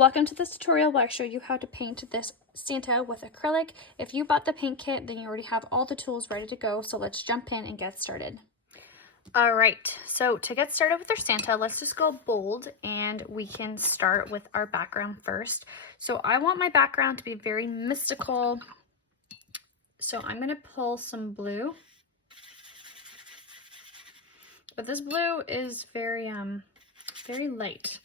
Welcome to this tutorial where I show you how to paint this Santa with acrylic. If you bought the paint kit, then you already have all the tools ready to go, so let's jump in and get started. All right, so to get started with our Santa, let's just go bold and we can start with our background first. So I want my background to be very mystical, so I'm gonna pull some blue. But this blue is very light.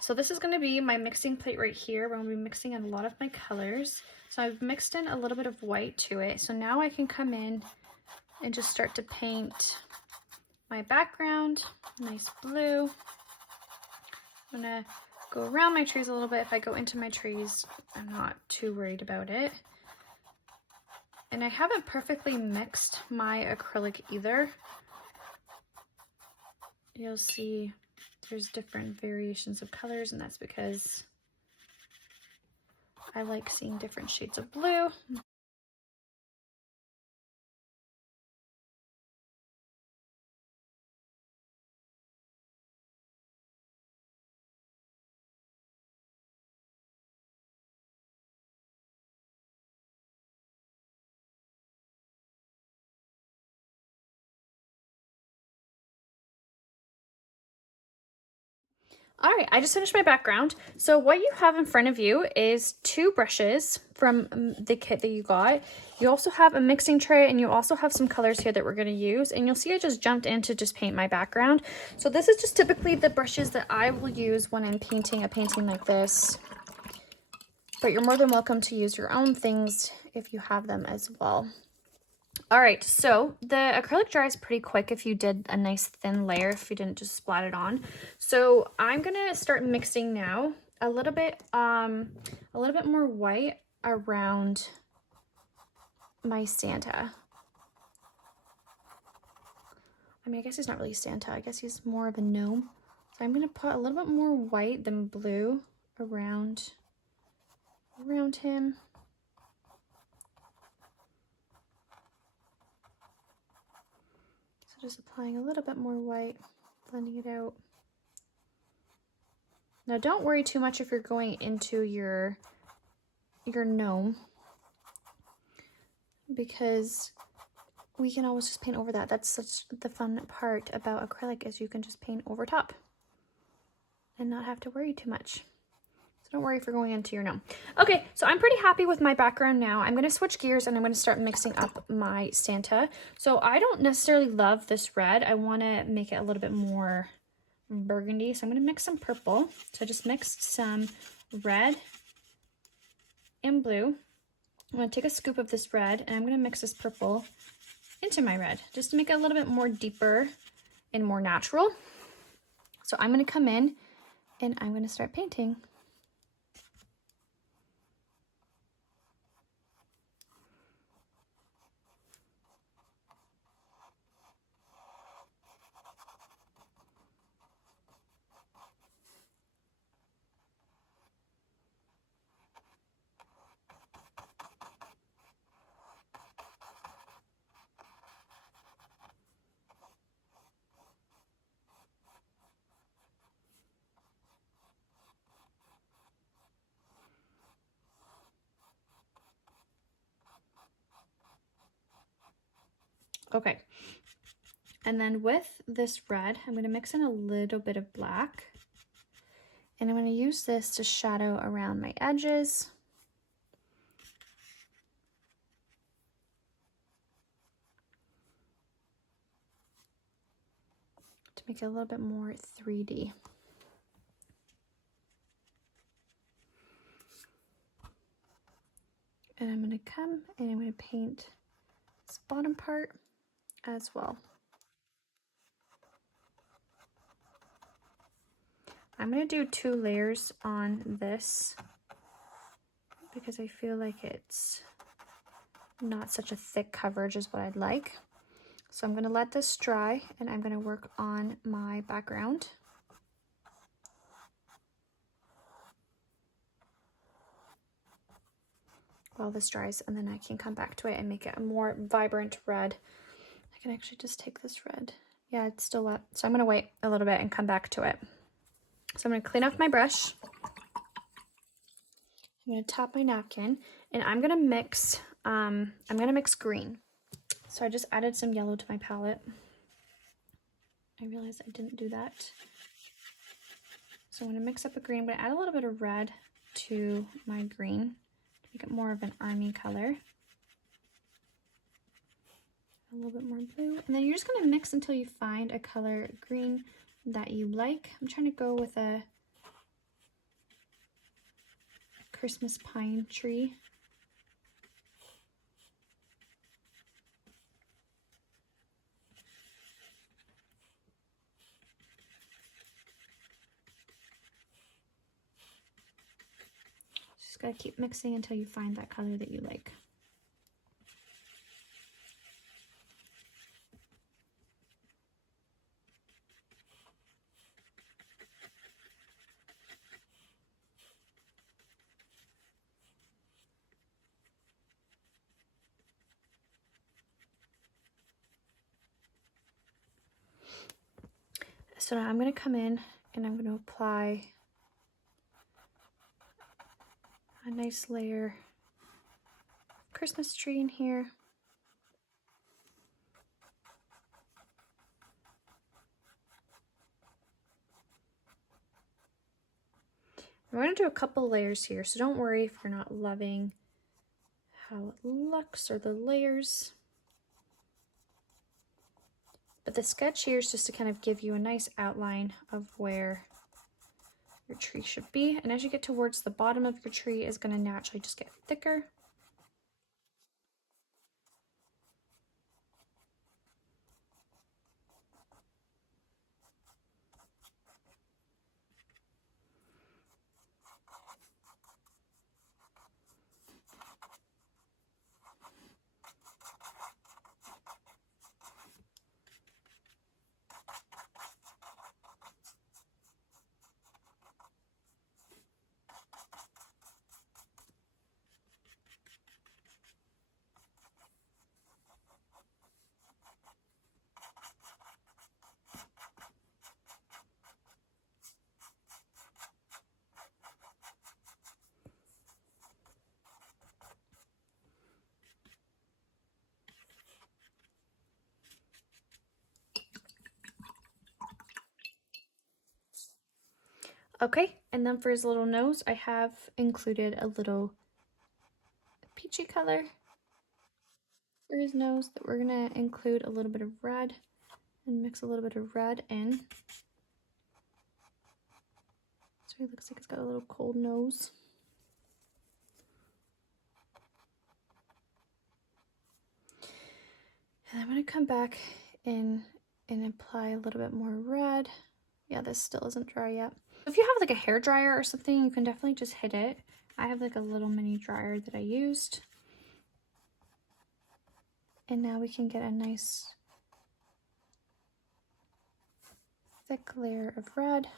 So this is going to be my mixing plate right here. We're going to be mixing in a lot of my colors. So I've mixed in a little bit of white to it. So now I can come in and just start to paint my background. Nice blue. I'm going to go around my trees a little bit. If I go into my trees, I'm not too worried about it. And I haven't perfectly mixed my acrylic either. You'll see there's different variations of colors, and that's because I like seeing different shades of blue. All right, I just finished my background. So what you have in front of you is two brushes from the kit that you got. You also have a mixing tray, and you also have some colors here that we're going to use. And you'll see I just jumped in to just paint my background. So this is just typically the brushes that I will use when I'm painting a painting like this. But you're more than welcome to use your own things if you have them as well. All right, so the acrylic dries pretty quick if you did a nice thin layer, if you didn't just splat it on. So I'm gonna start mixing now a little bit more white around my Santa. I mean, I guess he's not really Santa. I guess he's more of a gnome. So I'm gonna put a little bit more white than blue around him. Just applying a little bit more white, blending it out. Now don't worry too much if you're going into your gnome, because we can always just paint over that. That's such the fun part about acrylic, is you can just paint over top and not have to worry too much. So don't worry if you're going into your gnome. Okay, so I'm pretty happy with my background now. I'm going to switch gears and I'm going to start mixing up my Santa. So I don't necessarily love this red. I want to make it a little bit more burgundy. So I'm going to mix some purple. So I just mixed some red and blue. I'm going to take a scoop of this red and I'm going to mix this purple into my red just to make it a little bit more deeper and more natural. So I'm going to come in and I'm going to start painting. Okay, and then with this red, I'm going to mix in a little bit of black, and I'm going to use this to shadow around my edges. To make it a little bit more 3D. And I'm going to come and I'm going to paint this bottom part as well. I'm going to do 2 layers on this because I feel like it's not such a thick coverage as what I'd like. So I'm going to let this dry and I'm going to work on my background. While this dries, and then I can come back to it and make it a more vibrant red. I can actually just take this red. Yeah, it's still wet. So I'm going to wait a little bit and come back to it. So I'm going to clean off my brush. I'm going to top my napkin, and I'm going to mix green. So I just added some yellow to my palette. I realized I didn't do that. So I'm going to mix up a green. I'm going to add a little bit of red to my green to make it more of an army color. A little bit more blue. And then you're just going to mix until you find a color green that you like. I'm trying to go with a Christmas pine tree. Just gotta keep mixing until you find that color that you like. So now I'm going to come in and I'm going to apply a nice layer of Christmas tree in here. We're going to do a couple layers here, so don't worry if you're not loving how it looks or the layers. But the sketch here is just to kind of give you a nice outline of where your tree should be. And as you get towards the bottom of your tree, it's going to naturally just get thicker. Okay, and then for his little nose, I have included a little peachy color for his nose that we're gonna include a little bit of red and mix a little bit of red in. So he looks like it's got a little cold nose. And I'm gonna come back in and apply a little bit more red. Yeah, this still isn't dry yet. If you have like a hair dryer or something, you can definitely just hit it. I have like a little mini dryer that I used. And now we can get a nice thick layer of red.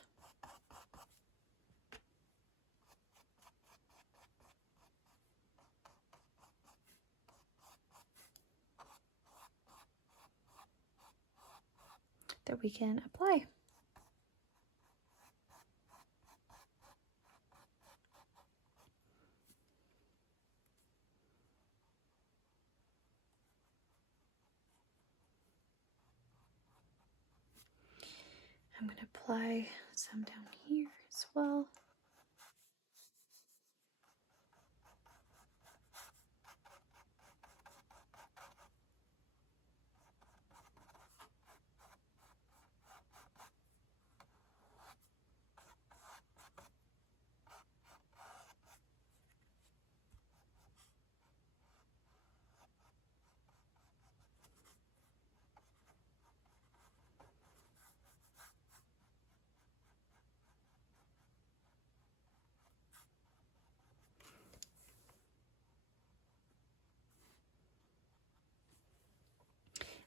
That we can apply. I'm going to apply some down here as well.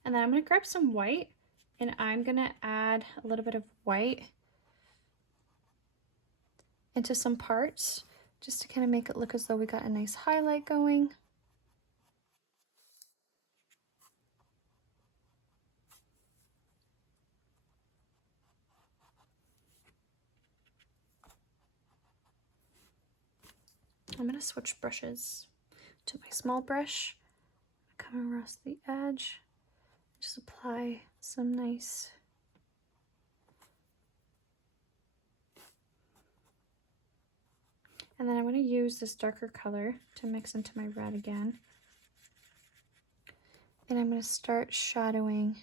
And then I'm going to grab some white and I'm going to add a little bit of white into some parts just to kind of make it look as though we got a nice highlight going. I'm going to switch brushes to my small brush. Come across the edge. Just apply some nice and then I'm going to use this darker color to mix into my red again. And I'm going to start shadowing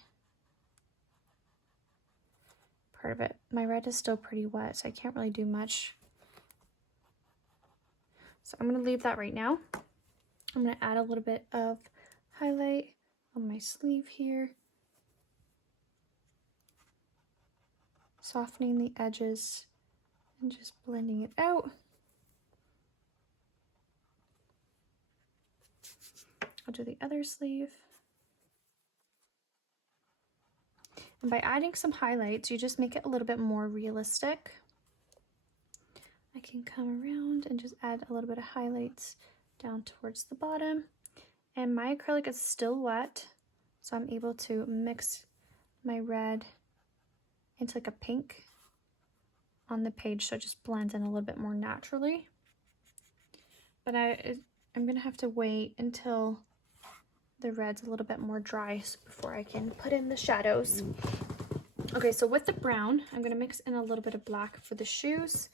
part of it. My red is still pretty wet, so I can't really do much. So I'm going to leave that right now. I'm going to add a little bit of highlight on my sleeve here. Softening the edges and just blending it out. I'll do the other sleeve. And by adding some highlights, you just make it a little bit more realistic. I can come around and just add a little bit of highlights down towards the bottom. And my acrylic is still wet, so I'm able to mix my red into like a pink on the page, so it just blends in a little bit more naturally. But I'm gonna have to wait until the red's a little bit more dry before I can put in the shadows. Okay, so with the brown, I'm gonna mix in a little bit of black for the shoes,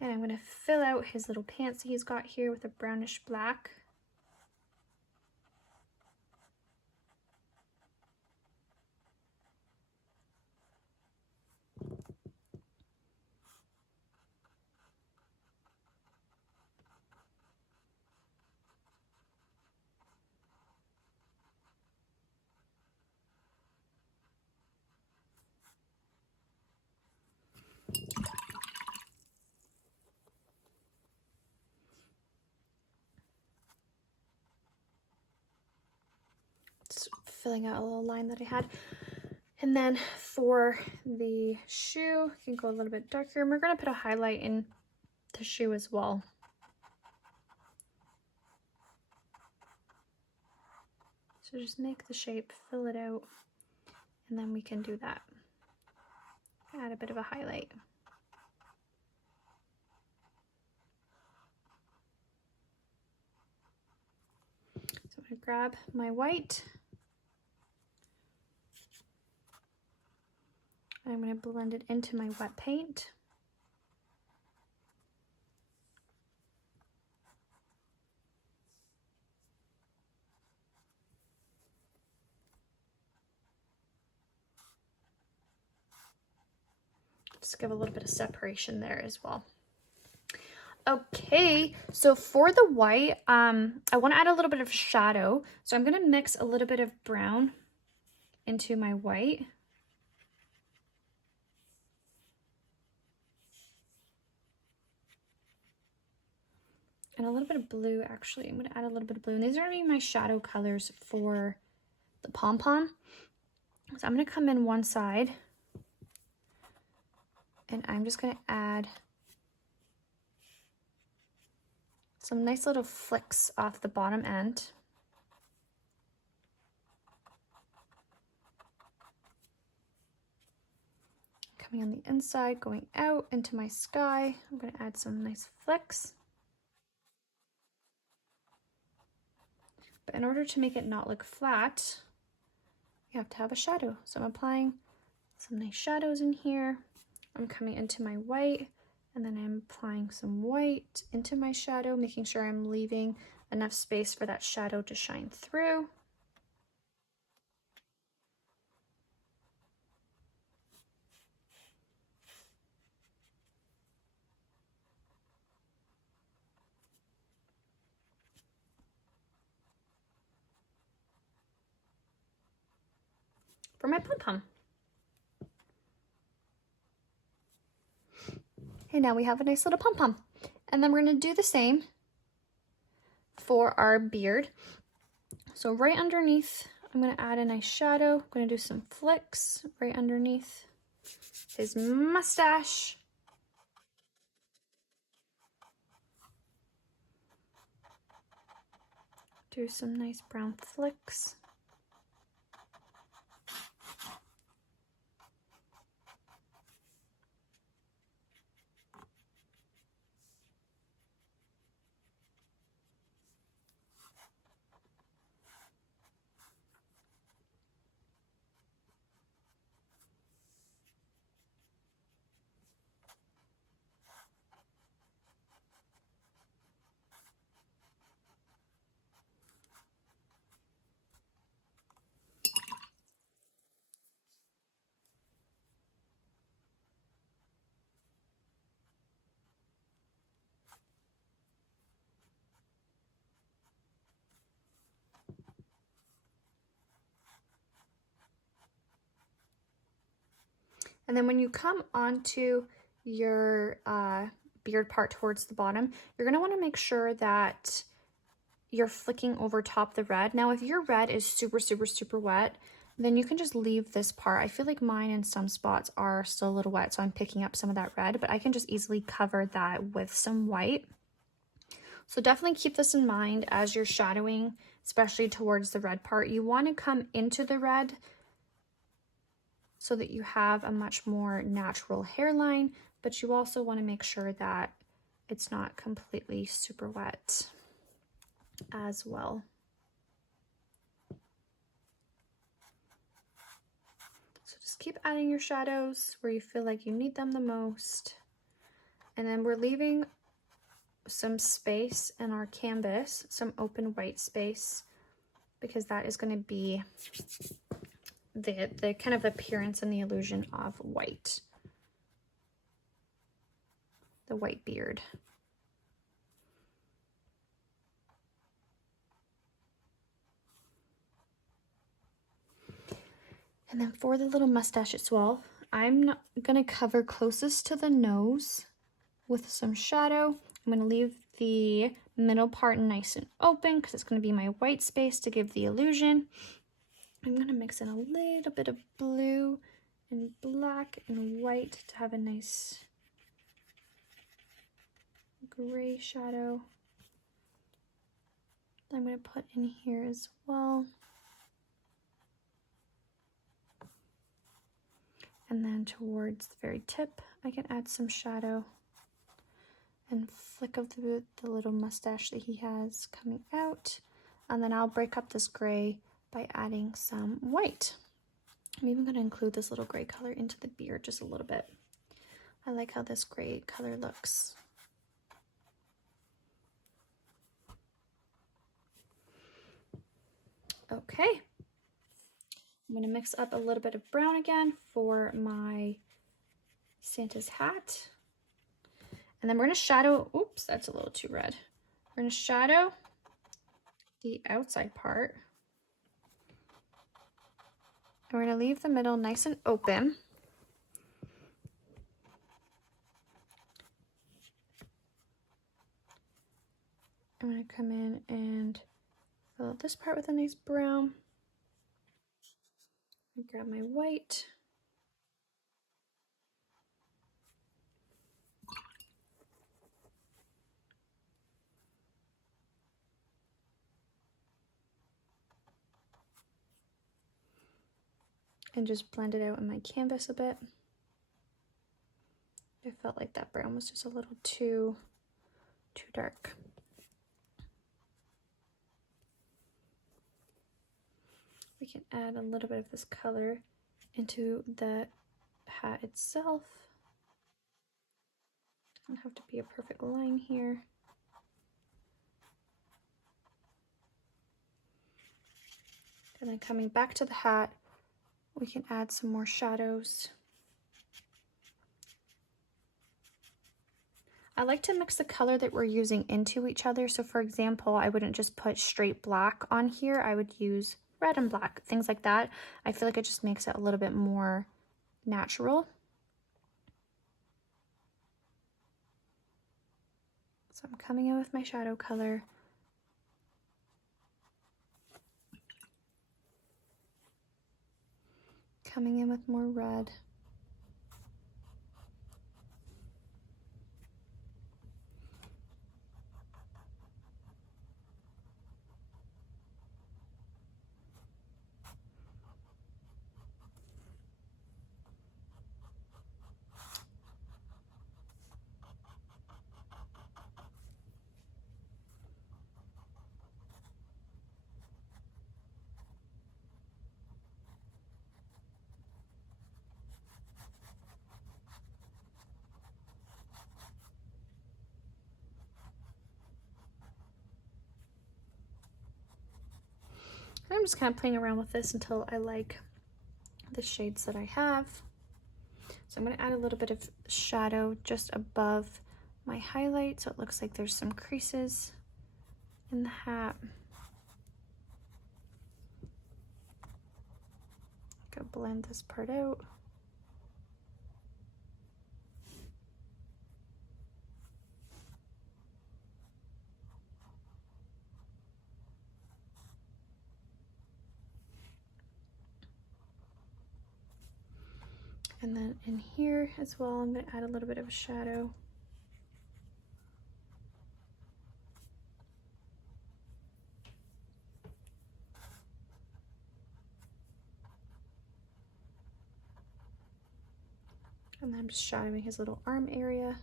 and I'm gonna fill out his little pants he's got here with a brownish black. Just filling out a little line that I had. And then for the shoe, you can go a little bit darker. And we're gonna put a highlight in the shoe as well. So just make the shape, fill it out, and then we can do that. Add a bit of a highlight. So I'm gonna grab my white. And I'm gonna blend it into my wet paint. Just give a little bit of separation there as well. Okay, so for the white, I want to add a little bit of shadow. So I'm going to mix a little bit of brown into my white. And a little bit of blue, actually. I'm going to add a little bit of blue. And these are going to be my shadow colors for the pom-pom. So I'm going to come in one side. And I'm just going to add some nice little flicks off the bottom end. Coming on the inside, going out into my sky. I'm going to add some nice flicks. But in order to make it not look flat, you have to have a shadow. So I'm applying some nice shadows in here. I'm coming into my white, and then I'm applying some white into my shadow, making sure I'm leaving enough space for that shadow to shine through. For my pom-pom. Okay, now we have a nice little pom-pom. And then we're going to do the same for our beard. So right underneath, I'm going to add a nice shadow. I'm going to do some flicks right underneath his mustache. Do some nice brown flicks. And then when you come onto your beard part towards the bottom, you're gonna wanna make sure that you're flicking over top the red. Now, if your red is super, super, super wet, then you can just leave this part. I feel like mine in some spots are still a little wet, so I'm picking up some of that red, but I can just easily cover that with some white. So definitely keep this in mind as you're shadowing, especially towards the red part. You want to come into the red so that you have a much more natural hairline, but you also want to make sure that it's not completely super wet as well. So just keep adding your shadows where you feel like you need them the most. And then we're leaving some space in our canvas, some open white space, because that is going to be the kind of appearance and the illusion of white, the white beard. And then for the little mustache as well, I'm gonna cover closest to the nose with some shadow. I'm gonna leave the middle part nice and open because it's gonna be my white space to give the illusion. I'm gonna mix in a little bit of blue and black and white to have a nice gray shadow. I'm gonna put in here as well. And then towards the very tip, I can add some shadow and flick of the little mustache that he has coming out. And then I'll break up this gray by adding some white. I'm even gonna include this little gray color into the beard just a little bit. I like how this gray color looks. Okay. I'm gonna mix up a little bit of brown again for my Santa's hat. And then we're gonna shadow, oops, that's a little too red. We're gonna shadow the outside part. And we're gonna leave the middle nice and open. I'm gonna come in and fill out this part with a nice brown. I grab my white. And just blend it out in my canvas a bit. I felt like that brown was just a little too dark. We can add a little bit of this color into the hat itself. Doesn't have to be a perfect line here. And then coming back to the hat, we can add some more shadows. I like to mix the color that we're using into each other. So for example, I wouldn't just put straight black on here. I would use red and black, things like that. I feel like it just makes it a little bit more natural. So I'm coming in with my shadow color. Coming in with more red. I'm just kind of playing around with this until I like the shades that I have. So I'm going to add a little bit of shadow just above my highlight so it looks like there's some creases in the hat. Go blend this part out. And then in here as well, I'm going to add a little bit of a shadow. And then I'm just shadowing his little arm area.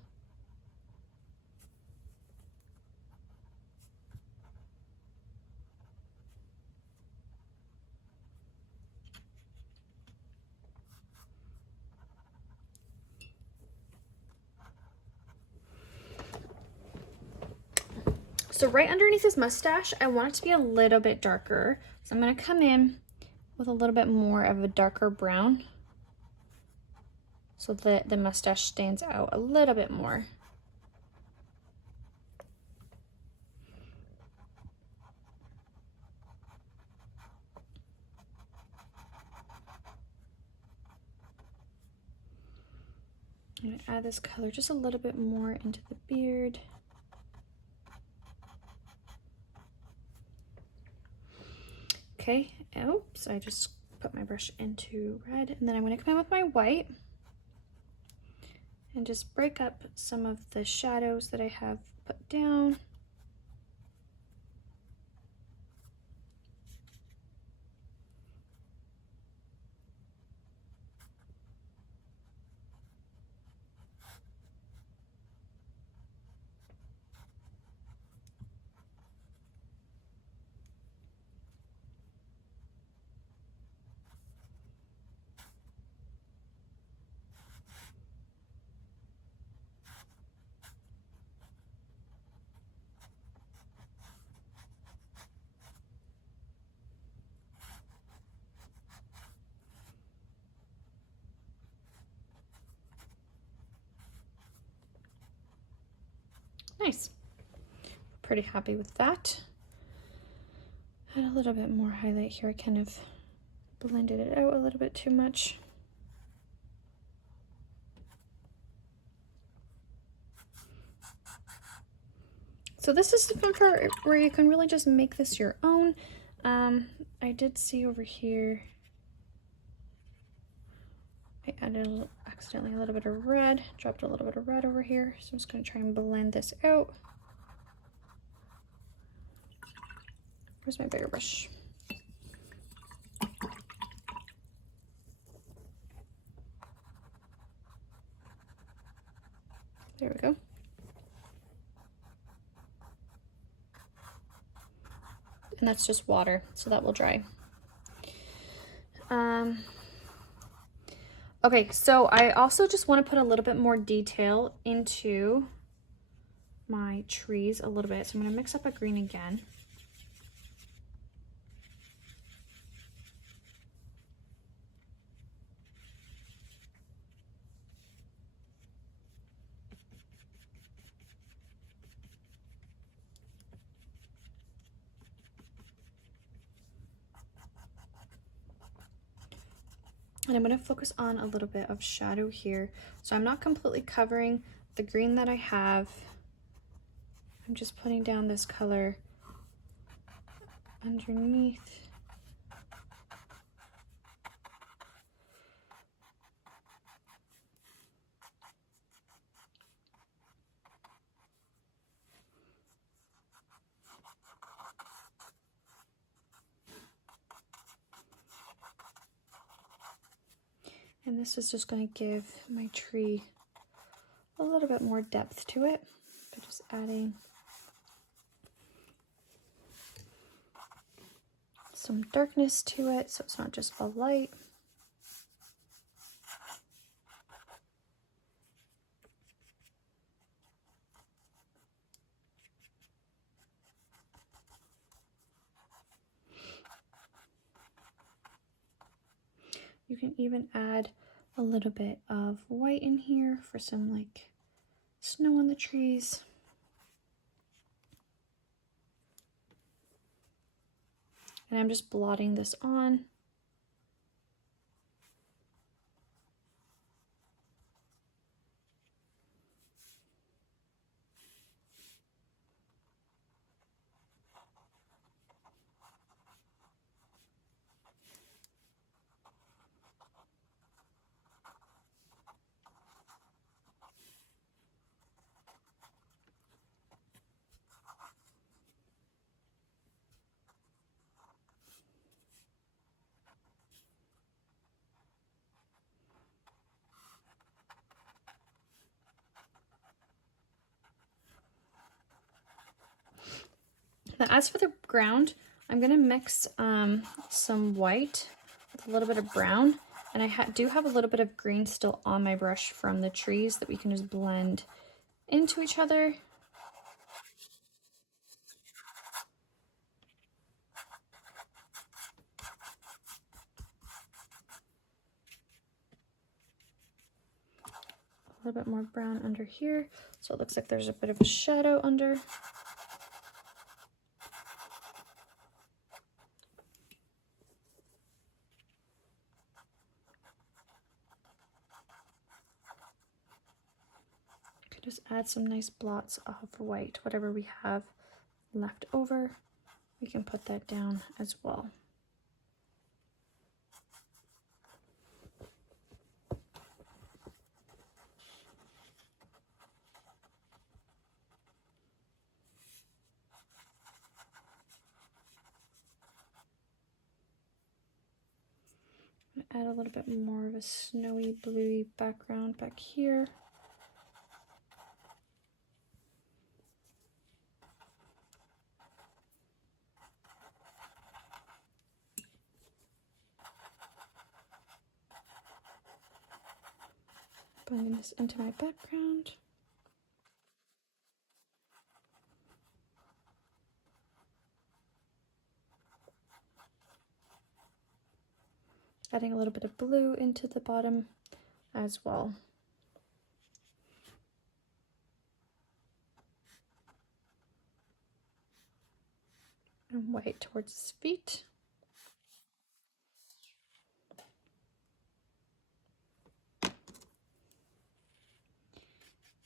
So right underneath his mustache, I want it to be a little bit darker. So I'm going to come in with a little bit more of a darker brown so that the mustache stands out a little bit more. I'm going to add this color just a little bit more into the beard. Okay, oops, I just put my brush into red, and then I'm going to come in with my white and just break up some of the shadows that I have put down. Nice. Pretty happy with that. Add a little bit more highlight here. I kind of blended it out a little bit too much. So this is the fun part where you can really just make this your own. I did see over here, I added accidentally a little bit of red, dropped a little bit of red over here. So I'm just going to try and blend this out. Where's my bigger brush? There we go. And that's just water, so that will dry. Okay, so I also just want to put a little bit more detail into my trees a little bit. So I'm going to mix up a green again. And I'm going to focus on a little bit of shadow here. So I'm not completely covering the green that I have. I'm just putting down this color underneath. And this is just going to give my tree a little bit more depth to it, by just adding some darkness to it so it's not just all light. You can even add a little bit of white in here for some like snow on the trees. And I'm just blotting this on. Now, as for the ground, I'm gonna mix some white with a little bit of brown, and I do have a little bit of green still on my brush from the trees that we can just blend into each other. A little bit more brown under here, so it looks like there's a bit of a shadow under. Just add some nice blots of white. Whatever we have left over, we can put that down as well. Add a little bit more of a snowy bluey background back here. Blending this into my background. Adding a little bit of blue into the bottom as well. And white towards his feet.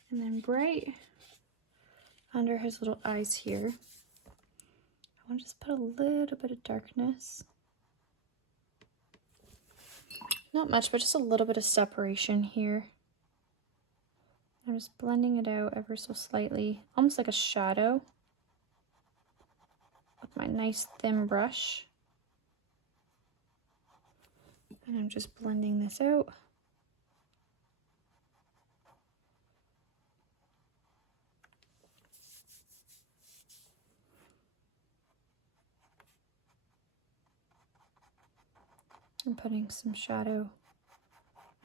And then bright under his little eyes here. I want to just put a little bit of darkness. Not much, but just a little bit of separation here. I'm just blending it out ever so slightly, almost like a shadow with my nice thin brush. And I'm just blending this out. I'm putting some shadow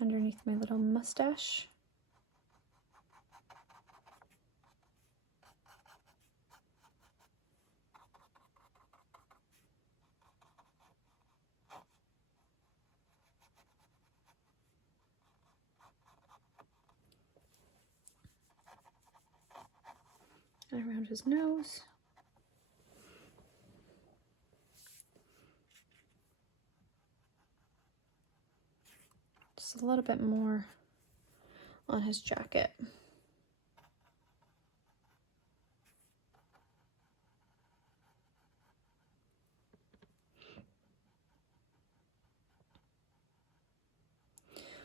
underneath my little mustache. And around his nose. Just a little bit more on his jacket.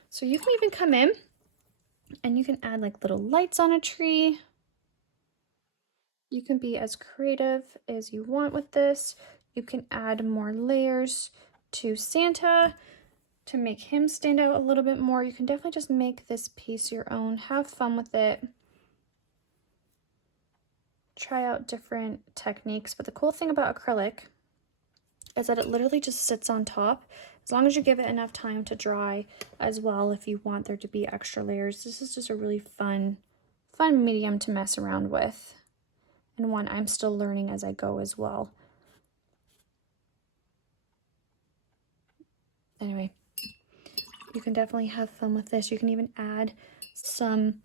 So you can even come in and you can add like little lights on a tree. You can be as creative as you want with this. You can add more layers to Santa to make him stand out a little bit more. You can definitely just make this piece your own. Have fun with it. Try out different techniques. But the cool thing about acrylic is that it literally just sits on top. As long as you give it enough time to dry as well, if you want there to be extra layers. This is just a really fun medium to mess around with. And one I'm still learning as I go as well. Anyway, you can definitely have fun with this. You can even add some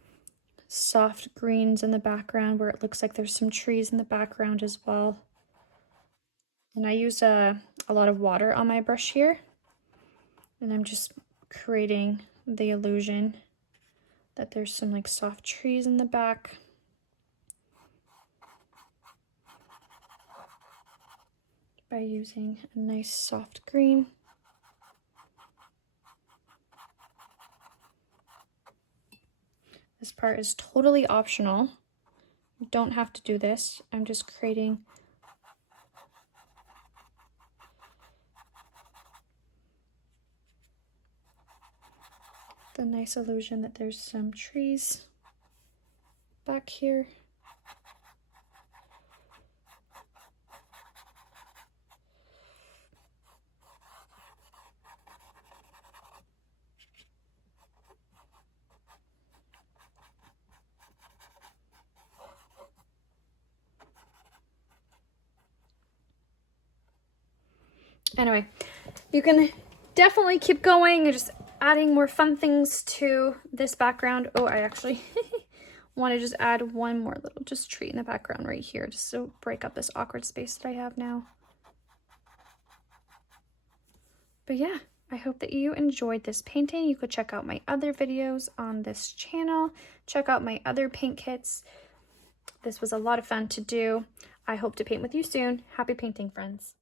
soft greens in the background where it looks like there's some trees in the background as well. And I use a lot of water on my brush here. And I'm just creating the illusion that there's some like soft trees in the back. By using a nice soft green. This part is totally optional. You don't have to do this. I'm just creating the nice illusion that there's some trees back here. Anyway, you can definitely keep going and just adding more fun things to this background. Oh, I actually want to just add one more little just tree in the background right here, just to break up this awkward space that I have now. But yeah, I hope that you enjoyed this painting. You could check out my other videos on this channel. Check out my other paint kits. This was a lot of fun to do. I hope to paint with you soon. Happy painting, friends.